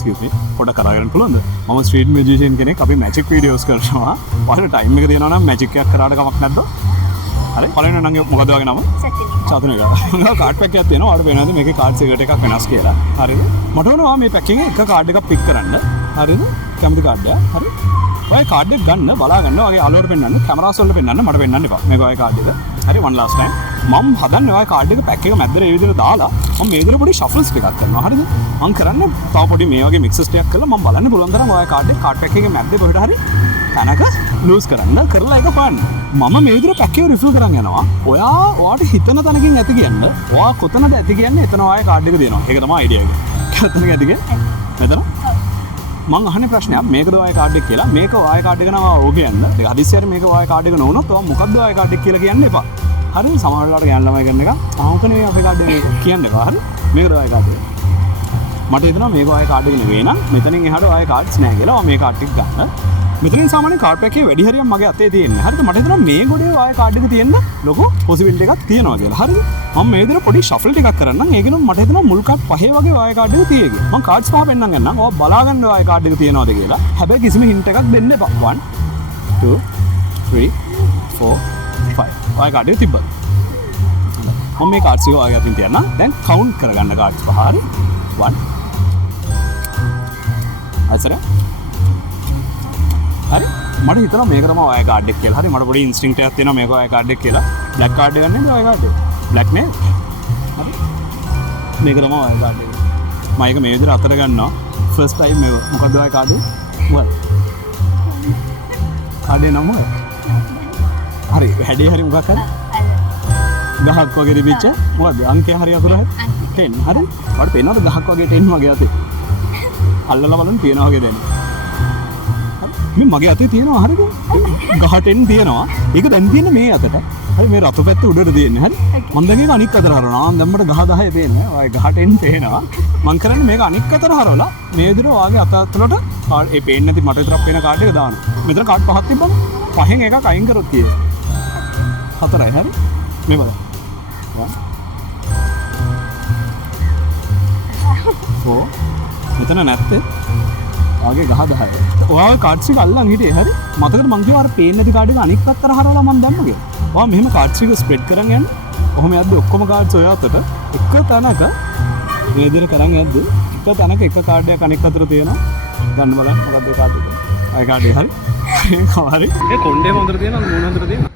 excuse me පොඩ කරගෙන පුළුවන්ද මම ස්ට්‍රීට් මැජිෂියන් කෙනෙක් අපි මැජික් වීඩියෝස් කරනවා ඔයාලට ටයිම් එක දෙනවා නම් මැජික් එකක් කරාට කමක් නැද්ද හරි පළවෙනි නංගි මොකද වගේ නම චතුර එක කාඩ් පැක් එකක් තියෙනවා ඔයාලට වෙනවද මේකේ කාඩ්ස් එකට එකක් වෙනස් කියලා හරිද මට ඕනවා මේ පැක් එකේ එක කාඩ් එකක් පික් කරන්න හරිද කැමති කාඩ් එක හරි ඔය කාඩ් එක ගන්න බලා ගන්න ඔයගේ අලුවට පෙන්නන්න කැමරාස් වලට පෙන්නන්න මට පෙන්නන්න එපා මේක ඔය කාඩ් එක හරි one last time මම හදන්නේ ඔය කාඩ් එක පැක් එක මැද්දට ඒ විදිහට දාලා මම මේ විදිහට පොඩි ෂෆල්ස් ටිකක් කරනවා හරිද මම කරන්නේ තව පොඩි මේ වගේ මික්සස් ටිකක් කරලා මම බලන්න පුළුවන් තරම් ඔය කාඩ් පැක් එකේ මැද්දේ කොහෙට හරි තැනක ලූස් කරන්න කරලා එක පාන්න මම මේ විදිහට පැක් එක රිෆිල් කරන් යනවා ඔයාට හිතන තැනකින් ඇති කියන්න ඔයා කොතනද ඇති කියන්නේ එතන ඔය කාඩ් එක දෙනවා ඒක තමයි අයිඩියා එක කොතනද ඇති කියන්නේ මෙතන මං අහන්නේ ප්‍රශ්නයක් මේකද ඔය කාඩ් එක කියලා මේක ඔය කාඩ් එක නම ඕක කියන්න ඒක හදිස්සියට මේක ඔය කාඩ් එක නොවුනොත් ඔයා මොකද්ද ඔය කාඩ් එක කියලා කියන්න එපා හරි සමහර වෙලාවට ගෑන් ළමයි කරන එක ආවකනේ අපේ කාඩ් එක කියන්න එපා හරි මේකද ඔය කාඩ් එක මට හිතෙනවා මේක ඔය කාඩ් එක නෙවෙයි නම් මෙතනින් එහාට ඔය කාඩ්ස් නැහැ කියලා ඔයා මේ කාඩ් එක ගන්න මෙතනින් සාමාන්‍ය කාඩ් පැක් එකේ වැඩි හරියක් මගේ අතේ තියෙන්නේ හරිද මට හිතෙනවා මේ ගොඩේ ඔය කාඩ් එක තියෙන්න ලොකු පොසිබිලිටි එකක් තියෙනවා කියලා හරිද මම මේ විදිහට පොඩි ෂෆල් ටිකක් කරන්නම් ඒකිනුත් මට හිතෙනවා මුල් කාඩ් පහේ වගේ ඔය කාඩ් එක තියෙයි කියලා මම කාඩ්ස් පහ පෙන්නන්න ගන්නම් ඔයා බලා ගන්න ඔය කාඩ් එක තියෙනවද කියලා හැබැයි කිසිම හින්ට් එකක් දෙන්න එපා 1 2 3 4 5 ඔය කාඩ් එක තිබ්බද මම මේ කාඩ්ස් එක ඔයගෙන් අතින් තියන්න දැන් කවුන්ට් කරගන්න කාඩ්ස් පහ හරි 1 අසර හරි මට හිතනවා මේක තමයි ඔය කාඩ් එක කියලා. හරි මට පොඩි ඉන්ස්ටින්ක්ට් එකක් තියෙනවා මේක ඔය කාඩ් එක කියලා. බ්ලැක් කාඩ් එක ගන්න ඔය කාඩ් එක. බ්ලැක් නේ. හරි. මේක තමයි ඔය කාඩ් එක. මම ඒක මේ විදිහට අතට ගන්නවා. ෆස්ට් ටයිම් මේක. මොකද්ද ඔය කාඩ් එක? මොකක්ද? කාඩ් එක නම මොකක්ද? හරි හැඩේ හරි මොකක් හරි? ගහක් වගේ රිපිච්ච. මොකද්ද? අංකය හරි අකුර හරි? 10. හරි. මට පේනවද ගහක් වගේ 10 වගේ අතේ? අල්ලලා බලන්න තියනවා වගේ දැනෙනවා. මේ මගේ අතේ තියෙනවා හරිද? ගහටෙන් තියෙනවා. ඒක දැන් තියෙන්නේ මේ අතට. හරි මේ රතු පැත්ත උඩට තියෙන්නේ. හරි. මම දැන් ඒක අනික් අතට හරවනවා. දැන් මට ගහ 10 තියෙන්නේ. ඔය ගහටෙන් තේනවා. මම කරන්නේ මේක අනික් අතට හරවලා මේ විදිහට වාගේ අත අතලට ඒ පේන්නේ නැති මට විතරක් පේන කාඩ් එක දානවා. මෙතන කාඩ් පහක් තිබ්බම පහෙන් එකක් අයින් කරොත් කියේ. හතරයි හරි. මේ බලන්න. 1 4 මෙතන නැත්තේ ආගේ ගහ 10. ඔයාගේ කාඩ්ස් එක අල්ලන් හිටියේ හරි. මතකද මං කිව්වා අර පේන්නේ නැති කාඩ් එක අනිත් පැත්තට හරවලා මම දැම්ම කියලා. ඔයා මෙහෙම කාඩ්ස් එක ස්ප්‍රෙඩ් කරන් යන්න. කොහොම යද්දි ඔක්කොම කාඩ්ස් ඔය අතට එක තැනක මේ විදිහට කරන් යද්දි එක තැනක එක කාඩ් එකක් අනිත් අතට තියෙනවා. ගන්න බලන්න මොකද්ද ඒ කාඩ් එක. ආයි කාඩ් එක හරි. ඒක හරි. ඒ කොණ්ඩේ හොඳට තියෙනවද මූණ හොඳට තියෙනවද?